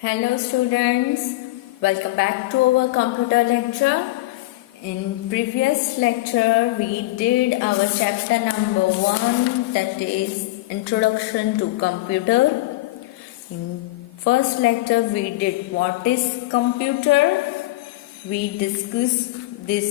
Hello students, welcome back to our computer lecture. In previous lecture we did our chapter number 1, that is Introduction to Computer. In first lecture we did what is computer. We discussed the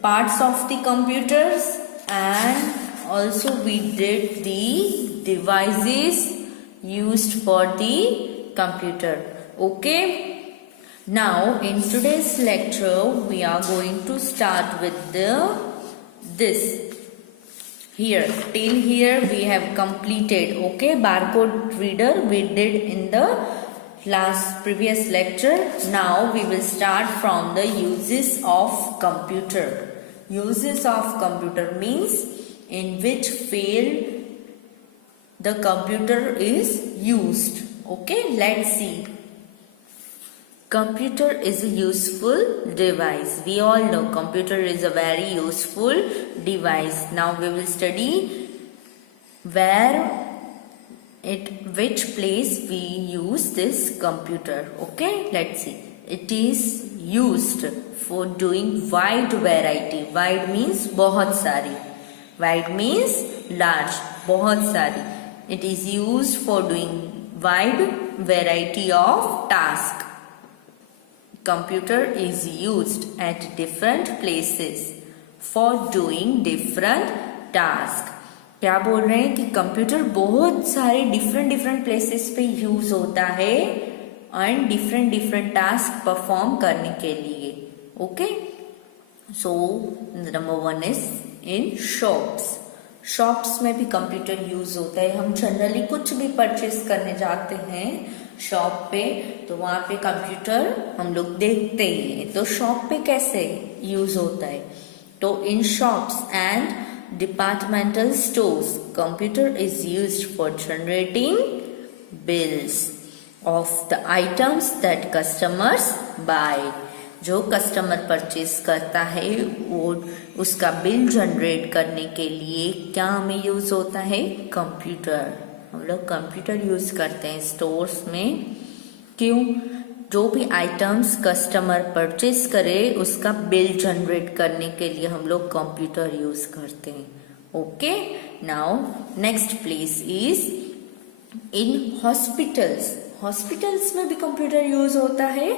parts of the computers, and also we did the devices used for the computer. Okay, now in today's lecture we are going to start with this here. Till here we have completed. Okay, barcode reader we did in the previous lecture. Now we will start from the uses of computer. Uses of computer means in which field the computer is used. Okay, let's see. Computer is a useful device. We all know computer is a very useful device. Now we will study which place we use this computer. Okay, let's see. It is used for doing wide variety. Wide means बहुत सारी. Wide means large, बहुत सारी. It is used for doing wide variety of tasks. Computer is used at different places for doing different tasks. क्या बोल रहे हैं कि computer बहुत सारे डिफरेंट प्लेसेस पे यूज होता है एंड डिफरेंट टास्क परफॉर्म करने के लिए. Okay, so number 1 is in shops. Shops में भी कंप्यूटर यूज होता है. हम जनरली कुछ भी परचेस करने जाते हैं शॉप पे तो वहां पे कंप्यूटर हम लोग देखते ही हैं. तो शॉप पे कैसे यूज होता है? तो in shops and departmental stores, computer is used for generating bills of the items that customers buy. जो कस्टमर परचेज करता है वो उसका बिल जनरेट करने के लिए क्या हमें यूज होता है? कंप्यूटर. हम लोग कंप्यूटर यूज करते हैं स्टोर्स में. क्यों? जो भी आइटम्स कस्टमर परचेज करे उसका बिल जनरेट करने के लिए हम लोग कंप्यूटर यूज करते हैं. Okay, now next place is in hospitals. Hospitals में भी कंप्यूटर यूज होता है.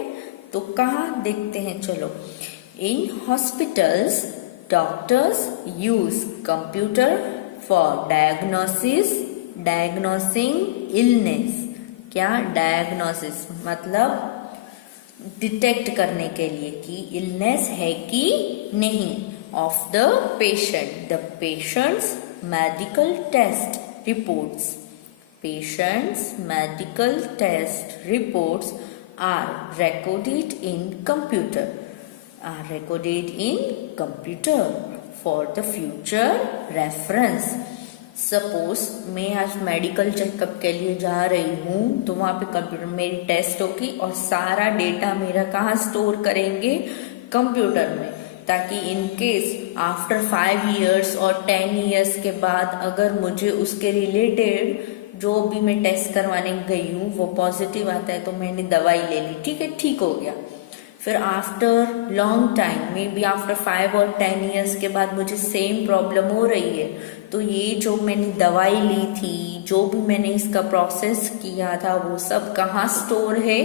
तो कहाँ देखते हैं? चलो, in hospitals doctors use computer for diagnosing illness. क्या? डायग्नोसिस मतलब डिटेक्ट करने के लिए कि इलनेस है कि नहीं of the patient. The patients medical test reports. Patients medical test reports are recorded in computer for the future reference. Suppose मैं आज मेडिकल चेकअप के लिए जा रही हूँ तो वहां पे कंप्यूटर मेरी टेस्ट होगी और सारा डेटा मेरा कहाँ स्टोर करेंगे? कंप्यूटर में. ताकि इन केस आफ्टर 5 years और 10 years के बाद अगर मुझे उसके रिलेटेड जो भी मैं टेस्ट करवाने गई हूँ वो पॉजिटिव आता है तो मैंने दवाई ले ली, ठीक है, ठीक हो गया. फिर after long time may be after 5 और 10 years के बाद मुझे सेम प्रॉब्लम हो रही है तो ये जो मैंने दवाई ली थी, जो भी मैंने इसका प्रोसेस किया था वो सब कहाँ स्टोर है?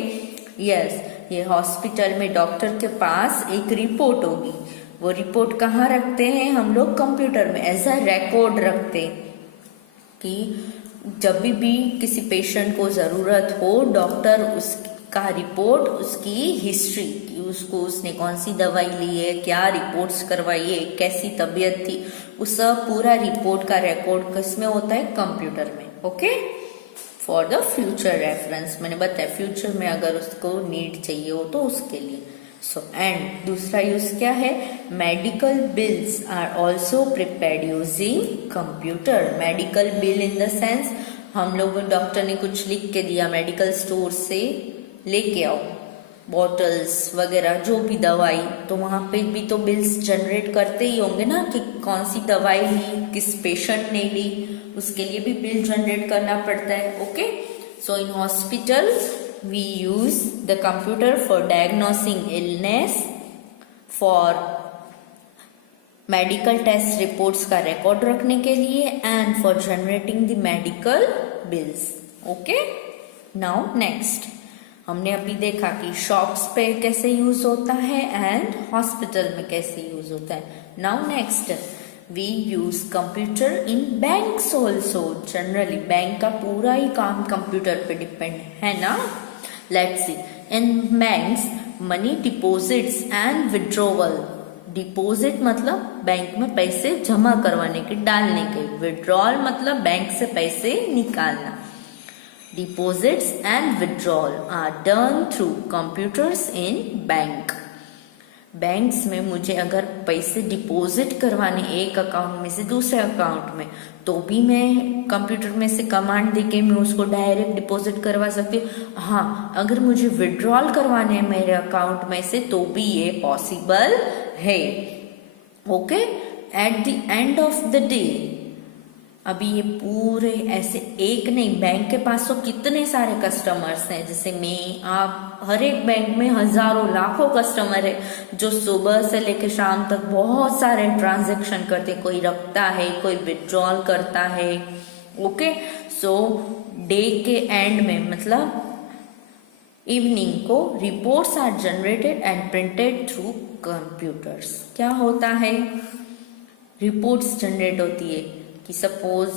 यस, ये हॉस्पिटल में डॉक्टर के पास एक रिपोर्ट होगी. वो रिपोर्ट कहाँ रखते हैं हम लोग? कंप्यूटर में एज अ रिकॉर्ड रखते कि जब भी किसी पेशेंट को जरूरत हो डॉक्टर उसका रिपोर्ट, उसकी हिस्ट्री कि उसने कौन सी दवाई ली है, क्या रिपोर्ट्स करवाई है, कैसी तबीयत थी, उस पूरा रिपोर्ट का रिकॉर्ड किसमें होता है? कंप्यूटर में. Okay, for the future reference. मैंने बताया फ्यूचर में अगर उसको नीड चाहिए हो तो उसके लिए. सो एंड दूसरा यूज क्या है? Medical bills are also prepared using computer. Medical bill in the sense हम लोग डॉक्टर ने कुछ लिख के दिया, मेडिकल स्टोर से लेके आओ बॉटल्स वगैरह जो भी दवाई, तो वहां पे भी तो बिल्स जनरेट करते ही होंगे ना कि कौन सी दवाई ली, किस पेशेंट ने ली, उसके लिए भी बिल जनरेट करना पड़ता है. Okay, so in hospital we use the computer for diagnosing illness, for medical test reports का रिकॉर्ड रखने के लिए, and for generating the medical bills. Okay, now next हमने अभी देखा कि शॉप्स पे कैसे यूज होता है एंड हॉस्पिटल में कैसे यूज होता है. Now next we use computer in banks also. Generally bank का पूरा ही काम कंप्यूटर पे डिपेंड है ना. Let's see, in banks money deposits and withdrawal. Deposit मतलब बैंक में पैसे जमा करवाने के, डालने के. विड्रॉल मतलब बैंक से पैसे निकालना. Deposits and withdrawal are done through computers in bank. Banks में मुझे अगर पैसे डिपॉजिट करवाने एक अकाउंट में से दूसरे अकाउंट में, तो भी मैं कंप्यूटर में से कमांड देके मैं उसको डायरेक्ट डिपॉजिट करवा सकती हूँ. हाँ, अगर मुझे विड्रॉल करवाने हैं मेरे अकाउंट में से, तो भी ये पॉसिबल है. Okay, at the end of the day, अभी ये पूरे ऐसे एक नहीं, बैंक के पास तो कितने सारे कस्टमर्स हैं. जैसे मैं, आप, हर एक बैंक में हजारों लाखों कस्टमर है जो सुबह से लेकर शाम तक बहुत सारे ट्रांजैक्शन करते हैं. कोई रखता है, कोई विड्रॉल करता है. ओके, सो डे के एंड में मतलब इवनिंग को reports are generated and printed through computers. क्या होता है, रिपोर्ट्स जनरेट होती है कि सपोज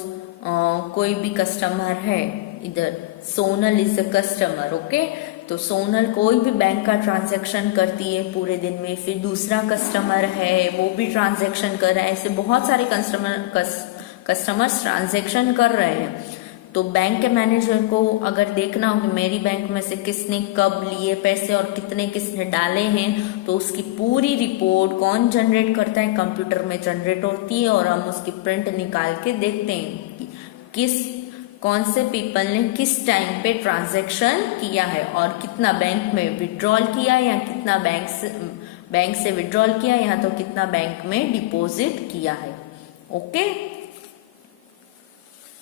कोई भी कस्टमर है, इधर Sonal is a customer. Okay, तो सोनल कोई भी बैंक का ट्रांजैक्शन करती है पूरे दिन में. फिर दूसरा कस्टमर है, वो भी ट्रांजैक्शन कर रहा है. ऐसे बहुत सारे कस्टमर्स ट्रांजैक्शन कर रहे हैं. तो बैंक के मैनेजर को अगर देखना हो कि मेरी बैंक में से किसने कब लिए पैसे और कितने किसने डाले हैं, तो उसकी पूरी रिपोर्ट कौन जनरेट करता है, कंप्यूटर में जनरेट होती है. और हम उसकी प्रिंट निकाल के देखते हैं कि कौन से पीपल ने किस टाइम पे ट्रांजैक्शन किया है, और कितना बैंक में विड्रॉल किया, या कितना बैंक से विड्रॉल किया, या तो कितना बैंक में डिपॉजिट किया है. Okay,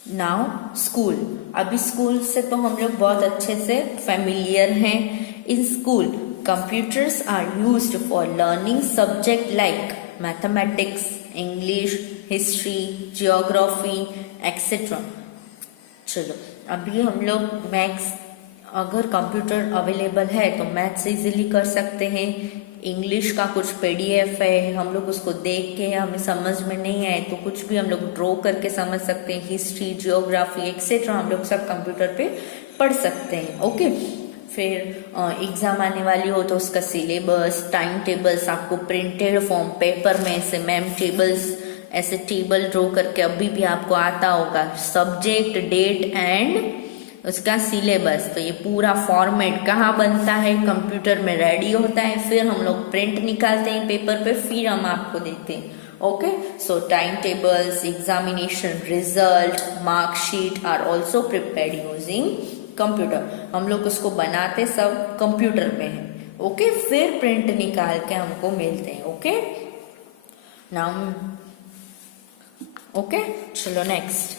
now school. अभी स्कूल से तो हम लोग बहुत अच्छे से फेमिलियर हैं. In school computers are used for learning subject like mathematics, English, history, geography etcetera. चलो, अभी हम लोग मैथ्स, अगर कंप्यूटर अवेलेबल है तो मैथ्स इजीली कर सकते हैं. इंग्लिश का कुछ पीडीएफ है, हम लोग उसको देख के हमें समझ में नहीं आए तो कुछ भी हम लोग ड्रॉ करके समझ सकते हैं. हिस्ट्री, जियोग्राफी एक्सेट्रा हम लोग सब कंप्यूटर पे पढ़ सकते हैं. ओके, फिर एग्जाम आने वाली हो तो उसका सिलेबस, टाइम टेबल्स आपको प्रिंटेड फॉर्म पेपर में से मैम टेबल्स, ऐसे टेबल ड्रॉ करके अभी भी आपको आता होगा. सब्जेक्ट, डेट एंड उसका सिलेबस. तो ये पूरा फॉर्मेट कहाँ बनता है, कंप्यूटर में रेडी होता है. फिर हम लोग प्रिंट निकालते हैं पेपर पे, फिर हम आपको देते हैं. Okay, so time tables, examination result, marksheet are also prepared using computer. हम लोग उसको बनाते सब कंप्यूटर में है. ओके, फिर प्रिंट निकाल के हमको मिलते हैं. ओके, नाउ ओके, चलो next.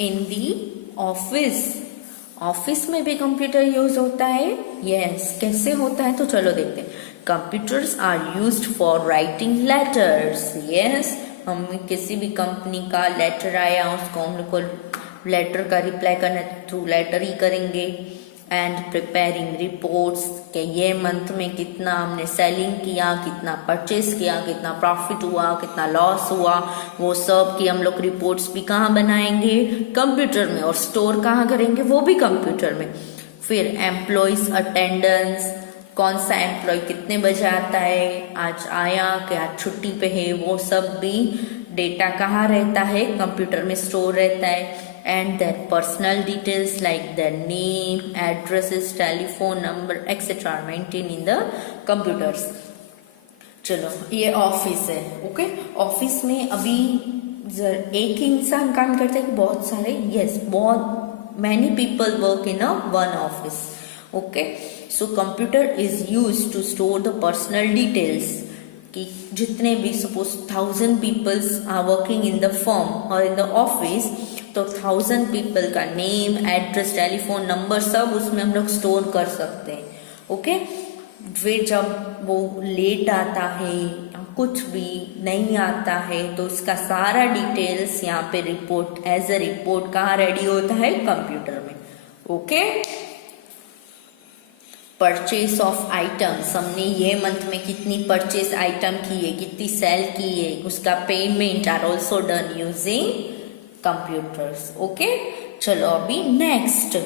In the office, office में भी कंप्यूटर यूज होता है. यस, कैसे होता है तो चलो देखते हैं. Computers are used for writing letters. Yes, हम किसी भी कंपनी का लेटर आया, उसको हम लोग को लेटर का रिप्लाई करना थ्रू लेटर ही करेंगे. एंड प्रिपेयरिंग रिपोर्ट्स कि ये मंथ में कितना हमने सेलिंग किया, कितना परचेस किया, कितना प्रॉफिट हुआ, कितना लॉस हुआ, वो सब की हम लोग रिपोर्ट्स भी कहाँ बनाएंगे, कंप्यूटर में. और स्टोर कहाँ करेंगे, वो भी कंप्यूटर में. फिर एम्प्लॉयज अटेंडेंस, कौन सा एम्प्लॉय कितने बजे आता है, आज आया कि आज छुट्टी पे है, वो सब भी डेटा कहाँ रहता है, कंप्यूटर में स्टोर रहता है. And their personal details like their name, addresses, telephone number, etc. are maintained in the computers. चलो, ये ऑफिस है. ओके, ऑफिस में अभी एक ही इंसान काम करता है कि बहुत सारे, यस, बहुत many people work in a one office. Okay, so computer is used to store the personal details. कि जितने भी suppose 1000 peoples are working in the firm और इन द ऑफिस, तो तो 1000 पीपल का नेम, एड्रेस, टेलीफोन नंबर सब उसमें हम लोग स्टोर कर सकते हैं. ओके, फिर जब वो लेट आता है या कुछ भी नहीं आता है तो उसका सारा डिटेल्स यहाँ पे रिपोर्ट एज अ रिपोर्ट कहाँ रेडी होता है, कंप्यूटर में. ओके, परचेस ऑफ आइटम्स, हमने ये मंथ में कितनी परचेस आइटम की है, कितनी सेल की है, उसका payment are also done using computers. Okay, चलो अभी नेक्स्ट,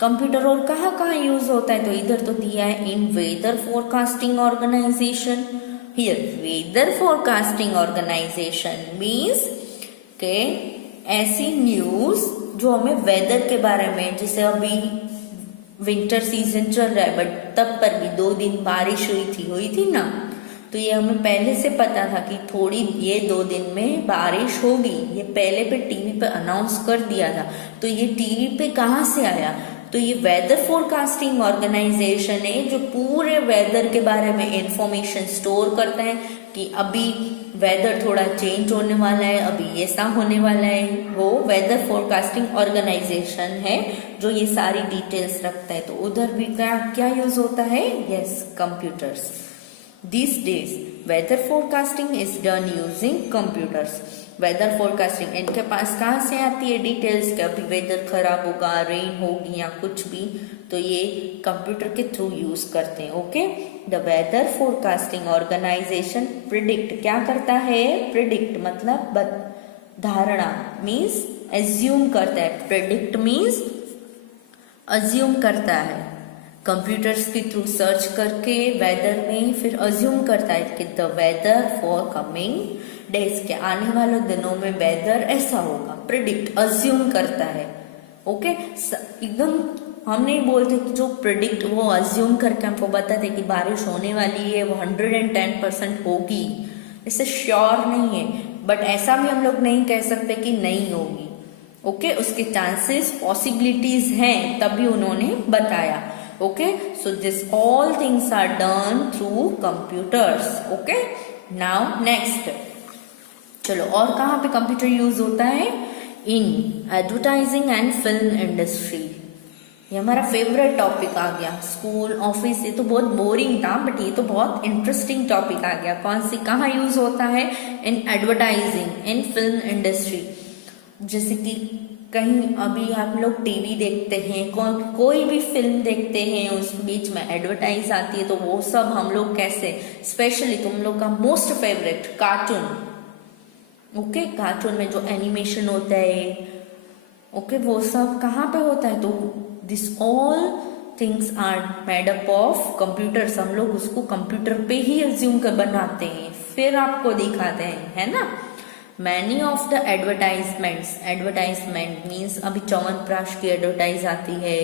कंप्यूटर और कहाँ कहाँ यूज होता है, तो इधर तो दिया है in weather forecasting organisation. Here weather forecasting organisation means के ऐसी न्यूज जो हमें वेदर के बारे में, जैसे अभी विंटर सीजन चल रहा है बट तब पर भी 2 दिन बारिश हुई थी ना, तो ये हमें पहले से पता था कि थोड़ी ये 2 दिन में बारिश होगी, ये पहले पे टीवी पे अनाउंस कर दिया था. तो ये टीवी पे कहाँ से आया, तो ये वेदर फोरकास्टिंग ऑर्गेनाइजेशन है जो पूरे वेदर के बारे में इंफॉर्मेशन स्टोर करता है कि अभी वेदर थोड़ा चेंज होने वाला है, अभी ऐसा होने वाला है. वो वेदर फोरकास्टिंग ऑर्गेनाइजेशन है जो ये सारी डिटेल्स रखता है. तो उधर भी क्या यूज होता है, yes, computers. These days weather forecasting is done using computers. Weather forecasting इनके पास कहाँ से आती है डिटेल्स कि अभी वेदर खराब होगा, रेन होगी या कुछ भी, तो ये कंप्यूटर के थ्रू यूज करते हैं. Okay, the weather forecasting organization predict, क्या करता है, प्रिडिक्ट मतलब धारणा, मीन्स एज्यूम करता है. प्रिडिक्ट मीन्स अज्यूम करता है, कंप्यूटर्स के थ्रू सर्च करके वेदर में फिर अज्यूम करता है कि the weather for coming days, के आने वाले दिनों में वेदर ऐसा होगा. प्रिडिक्ट अज्यूम करता है. ओके, एकदम हम नहीं बोलते कि जो प्रिडिक्ट वो अज्यूम करके हमको बताते कि बारिश होने वाली है, वो 110% होगी, इससे श्योर नहीं है, बट ऐसा भी हम लोग नहीं कह सकते कि नहीं होगी. ओके, उसके चांसेस पॉसिबिलिटीज हैं तभी उन्होंने बताया. Okay, so this all things are done through computers. Okay, now next, चलो और कहाँ पे कंप्यूटर यूज होता है, in advertising and film industry. ये हमारा फेवरेट टॉपिक आ गया. स्कूल ऑफिस ये तो बहुत बोरिंग था बट ये तो बहुत इंटरेस्टिंग टॉपिक आ गया. कौन सी, कहाँ यूज होता है, in advertising, in film industry. जैसे कि कहीं अभी आप लोग टीवी देखते हैं, कोई भी फिल्म देखते हैं, उस बीच में एडवर्टाइज आती है, तो वो सब हम लोग कैसे, स्पेशली तुम लोग का most favourite cartoon. Okay, cartoon में जो एनिमेशन होता है, ओके, वो सब कहाँ पे होता है, तो this all things are made up of computers. हम लोग उसको कंप्यूटर पे ही एज्यूम कर बनाते हैं, फिर आपको दिखाते हैं, है ना. Many of the advertisements, advertisement means अभी च्यवनप्राश की एडवर्टाइज आती है.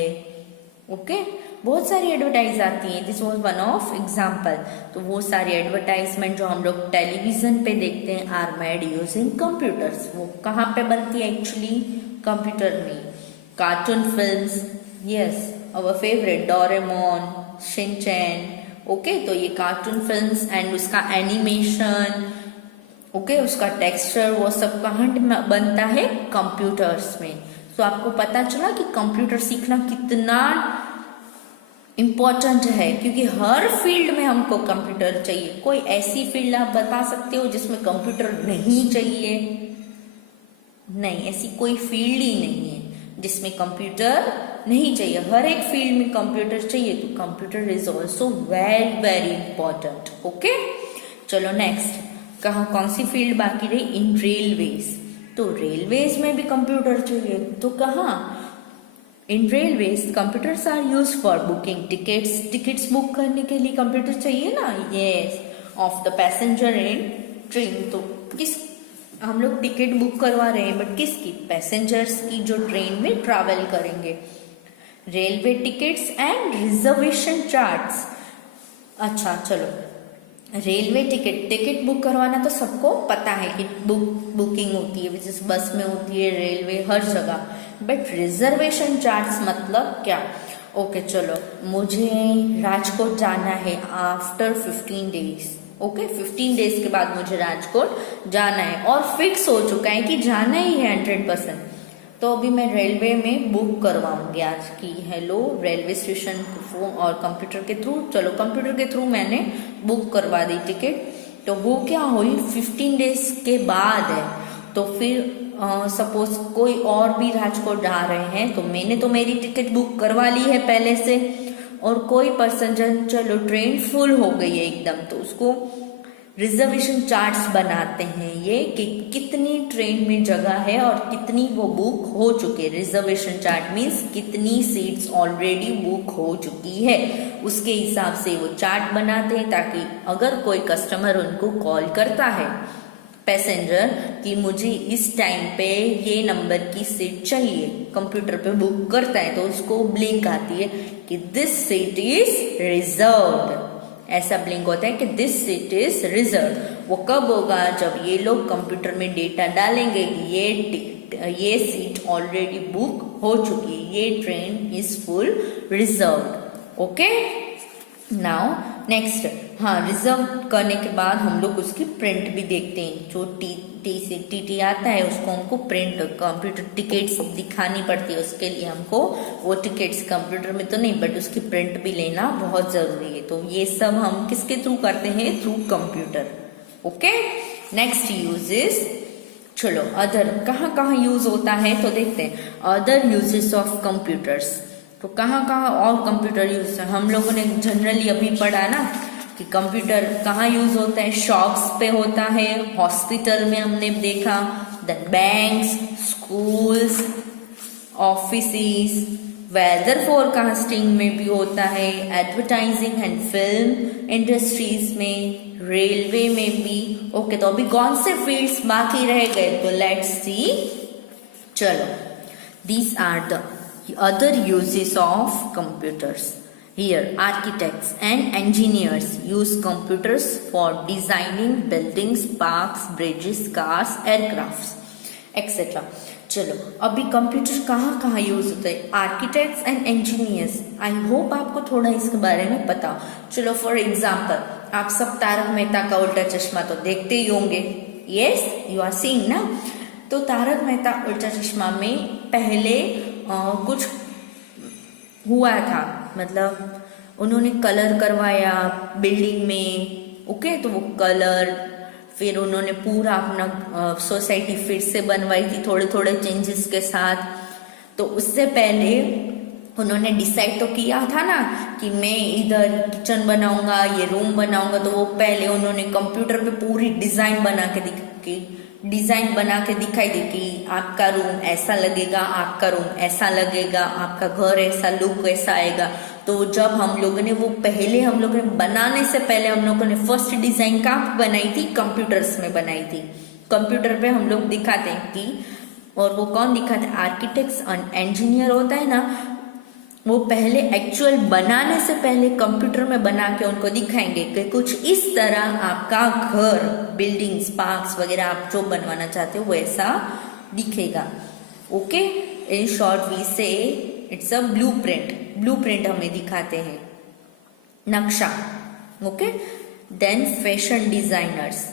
ओके, बहुत सारी एडवर्टाइज आती है. This was one of example. तो वो सारी एडवर्टाइजमेंट जो हम लोग टेलीविजन पे देखते हैं आर मेड यूजिंग कंप्यूटर्स. वो कहाँ पे बनती है, एक्चुअली कंप्यूटर में. Cartoon films, yes, our favourite Doraemon, Shinchan. Okay, तो ये कार्टून फिल्म्स एंड उसका एनिमेशन, ओके, उसका टेक्सचर, वो सब कहाँ बनता है, कंप्यूटर्स में. तो आपको पता चला कि कंप्यूटर सीखना कितना इम्पोर्टेंट है, क्योंकि हर फील्ड में हमको कंप्यूटर चाहिए. कोई ऐसी फील्ड आप बता सकते हो जिसमें कंप्यूटर नहीं चाहिए? नहीं, ऐसी कोई फील्ड ही नहीं है जिसमें कंप्यूटर नहीं चाहिए. हर एक फील्ड में कंप्यूटर चाहिए. तो computer is also very very important. Okay, चलो नेक्स्ट, कहाँ कौन सी फील्ड बाकी रही, इन रेलवेज. तो रेलवेज में भी कंप्यूटर चाहिए. तो कहाँ, in railways computers are use for booking tickets. Tickets book करने के लिए कंप्यूटर चाहिए ना, yes, of the passenger in train. तो किस, हम लोग टिकट बुक करवा रहे हैं बट किसकी, पैसेंजर्स की जो ट्रेन में ट्रैवल करेंगे. Railway tickets and reservation charts. अच्छा चलो, रेलवे टिकट बुक करवाना तो सबको पता है कि बुकिंग होती है, जैसे बस में होती है, रेलवे, हर जगह. बट रिजर्वेशन चार्ट्स मतलब क्या. ओके, चलो, मुझे राजकोट जाना है आफ्टर 15 डेज. ओके, 15 डेज के बाद मुझे राजकोट जाना है और फिक्स हो चुका है कि जाना ही है 100%. तो अभी मैं रेलवे में बुक करवाऊंगी आज की हेलो रेलवे स्टेशन फोन और कंप्यूटर के थ्रू। चलो कंप्यूटर के थ्रू मैंने बुक करवा दी टिकट। तो वो क्या हुई 15 डेज के बाद है। तो फिर सपोज कोई और भी राजकोट जा रहे हैं तो मैंने तो मेरी टिकट बुक करवा ली है पहले से, और कोई पर्सन चलो ट्रेन फुल हो गई है एकदम, तो उसको रिजर्वेशन चार्ट्स बनाते हैं ये कि कितनी ट्रेन में जगह है और कितनी वो बुक हो चुकी है। रिजर्वेशन चार्ट मीन्स कितनी सीट्स ऑलरेडी बुक हो चुकी है, उसके हिसाब से वो चार्ट बनाते हैं ताकि अगर कोई कस्टमर उनको कॉल करता है पैसेंजर कि मुझे इस टाइम पे ये नंबर की सीट चाहिए, कंप्यूटर पे बुक करता है तो उसको ब्लिंक आती है कि दिस सीट इज रिजर्व्ड। ऐसा ब्लिंक होता है कि दिस सीट इज रिजर्व। वो कब होगा? जब ये लोग कंप्यूटर में डेटा डालेंगे कि ये सीट ऑलरेडी बुक हो चुकी है, ये train is full reserved. Okay, now next, हाँ रिजर्व करने के बाद हम लोग उसकी प्रिंट भी देखते हैं। जो टी आता है उसको हमको प्रिंट कंप्यूटर टिकट्स दिखानी पड़ती है, उसके लिए हमको वो टिकट्स कंप्यूटर में तो नहीं बट उसकी प्रिंट भी लेना बहुत जरूरी है। तो ये सब हम किसके थ्रू करते हैं? Through computer. Okay, next use is, चलो अदर कहाँ कहाँ यूज होता है तो देखते हैं। अदर यूजेस ऑफ कंप्यूटर्स, तो कहाँ कहाँ और कंप्यूटर यूज है? हम लोगों ने जनरली अभी पढ़ा ना कि कंप्यूटर कहाँ यूज होता है? शॉप्स पे होता है, हॉस्पिटल में हमने देखा, then banks, schools, offices, weather forecasting में भी होता है, एडवर्टाइजिंग एंड फिल्म इंडस्ट्रीज में, रेलवे में भी। ओके, तो अभी कौन से फील्ड्स बाकी रह गए? तो लेट्स सी। चलो, these are the other uses of computers. Here, architects and engineers use computers for designing buildings, parks, bridges, cars, aircrafts, etc. चलो, अभी कंप्यूटर कहाँ कहाँ यूज होता है? Architects and engineers. I hope आपको थोड़ा इसके बारे में पता हो। चलो फॉर एग्जाम्पल, आप सब तारक मेहता का उल्टा चश्मा तो देखते ही होंगे। यस, यू आर सीइंग ना। तो तारक मेहता उल्टा चश्मा में पहले कुछ हुआ था, मतलब उन्होंने कलर करवाया बिल्डिंग में। ओके, तो वो कलर फिर उन्होंने पूरा अपना सोसाइटी फिर से बनवाई थी थोड़े थोड़े चेंजेस के साथ। तो उससे पहले उन्होंने डिसाइड तो किया था ना कि मैं इधर किचन बनाऊंगा, ये रूम बनाऊंगा। तो वो पहले उन्होंने कंप्यूटर पे पूरी डिजाइन बना के दिखाई दी कि आपका रूम ऐसा लगेगा, आपका रूम ऐसा लगेगा, आपका घर ऐसा लुक ऐसा आएगा। तो जब हम लोगों ने वो पहले हम लोगों ने बनाने से पहले हम लोगों ने फर्स्ट डिजाइन कहाँ बनाई थी? कंप्यूटर्स में बनाई थी। कंप्यूटर पे हम लोग दिखाते हैं कि, और वो कौन दिखाते हैं? आर्किटेक्ट्स एंड इंजीनियर होता है ना, वो पहले एक्चुअल बनाने से पहले कंप्यूटर में बना के उनको दिखाएंगे कि कुछ इस तरह आपका घर, बिल्डिंग्स, पार्क्स वगैरह आप जो बनवाना चाहते हो वैसा दिखेगा। Okay, in short we say it's a blueprint. Blueprint हमें दिखाते हैं, नक्शा। Okay, then fashion designers.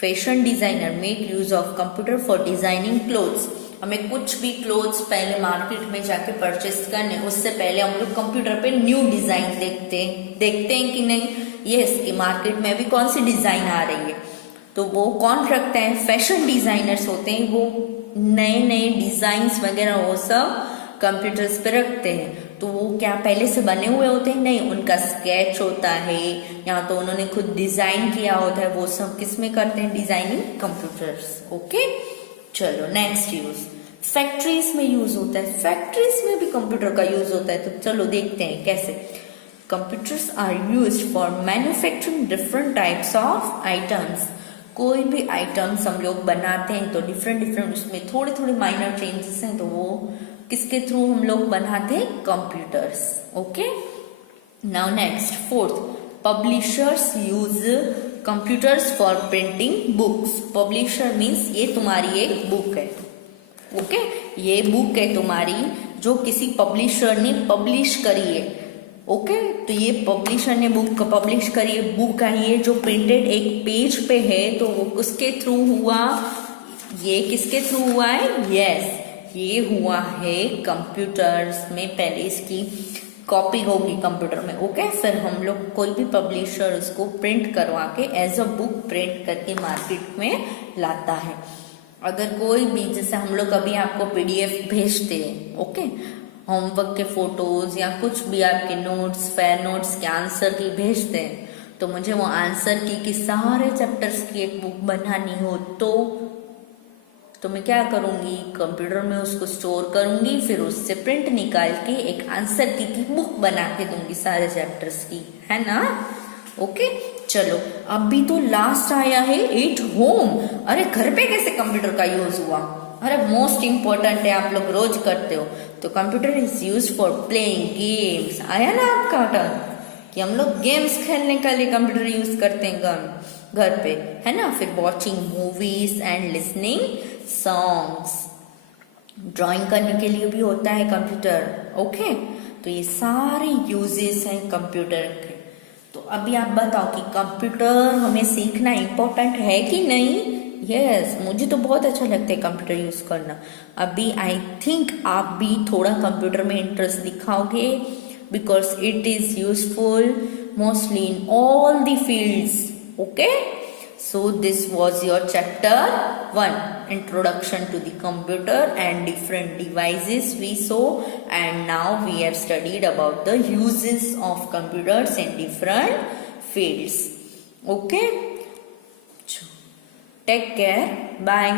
Fashion designer make use of computer for designing clothes. हमें कुछ भी क्लोथ्स पहले मार्केट में जाके परचेस करने, उससे पहले हम लोग कंप्यूटर पे न्यू डिजाइन देखते हैं कि नहीं, यस, कि मार्केट में अभी कौन सी डिजाइन आ रही है। तो वो कौन रखता है? फैशन डिजाइनर्स होते हैं, वो नए नए डिजाइन्स वगैरह वो सब कंप्यूटर्स पे रखते हैं। तो वो क्या पहले से बने हुए होते हैं? नहीं, उनका स्केच होता है या तो उन्होंने खुद डिजाइन किया होता है। वो सब किस में करते हैं? Designing computers. ओके, चलो नेक्स्ट यूज, फैक्ट्रीज में यूज होता है। फैक्ट्रीज में भी कंप्यूटर का यूज होता है। तो चलो देखते हैं कैसे। Computers are used for manufacturing different types of items. कोई भी आइटम्स हम लोग बनाते हैं तो डिफरेंट उसमें थोड़े थोड़े माइनर चेंजेस हैं, तो वो किसके थ्रू हम लोग बनाते हैं? Computers. Okay, now next fourth, publishers use computers for printing books. Publisher means ये तुम्हारी एक बुक है। ओके, ये बुक है तुम्हारी जो किसी पब्लिशर ने पब्लिश करी है। ओके, तो ये पब्लिशर ने बुक पब्लिश करी है, बुक आई है जो प्रिंटेड एक पेज पे है। तो वो किसके थ्रू हुआ? ये किसके थ्रू हुआ है? यस, ये हुआ है कंप्यूटर्स में, पहले इसकी कॉपी होगी कंप्यूटर में, ओके। फिर हम लोग कोई भी पब्लिशर उसको प्रिंट करवा के एज अ बुक प्रिंट करके मार्केट में लाता है। अगर कोई भी, जैसे हम लोग अभी आपको पीडीएफ भेजते हैं, ओके, होमवर्क के फोटोज या कुछ भी आपके नोट्स, फेयर नोट्स के आंसर की भेजते हैं, तो मुझे वो आंसर की सारे चैप्टर्स की एक बुक बनानी हो तो मैं क्या करूंगी, कंप्यूटर में उसको स्टोर करूंगी, फिर उससे प्रिंट निकाल के एक आंसर की बुक बना के दूंगी सारे चैप्टर्स की, है ना, ओके। चलो अभी तो लास्ट आया है एट होम। अरे घर पे कैसे कंप्यूटर का यूज हुआ? अरे मोस्ट इंपॉर्टेंट है, आप लोग रोज करते हो। तो computer is use for playing games. आया ना आपका टर्न कि हम लोग गेम्स खेलने के लिए कंप्यूटर यूज करते हैं घर पे, है ना। फिर watching movies and listening songs, drawing करने के लिए भी होता है कंप्यूटर, ओके। तो ये सारे यूजेस हैं कंप्यूटर के। तो अभी आप बताओ कि कंप्यूटर हमें सीखना इम्पोर्टेंट है कि नहीं? यस, मुझे तो बहुत अच्छा लगता है कंप्यूटर यूज करना। अभी आई थिंक आप भी थोड़ा कंप्यूटर में इंटरेस्ट दिखाओगे, because it is useful mostly in all the fields, okay. So this was your chapter 1, introduction to the computer and different devices we saw, and now we have studied about the uses of computers in different fields, okay. Take care, bye.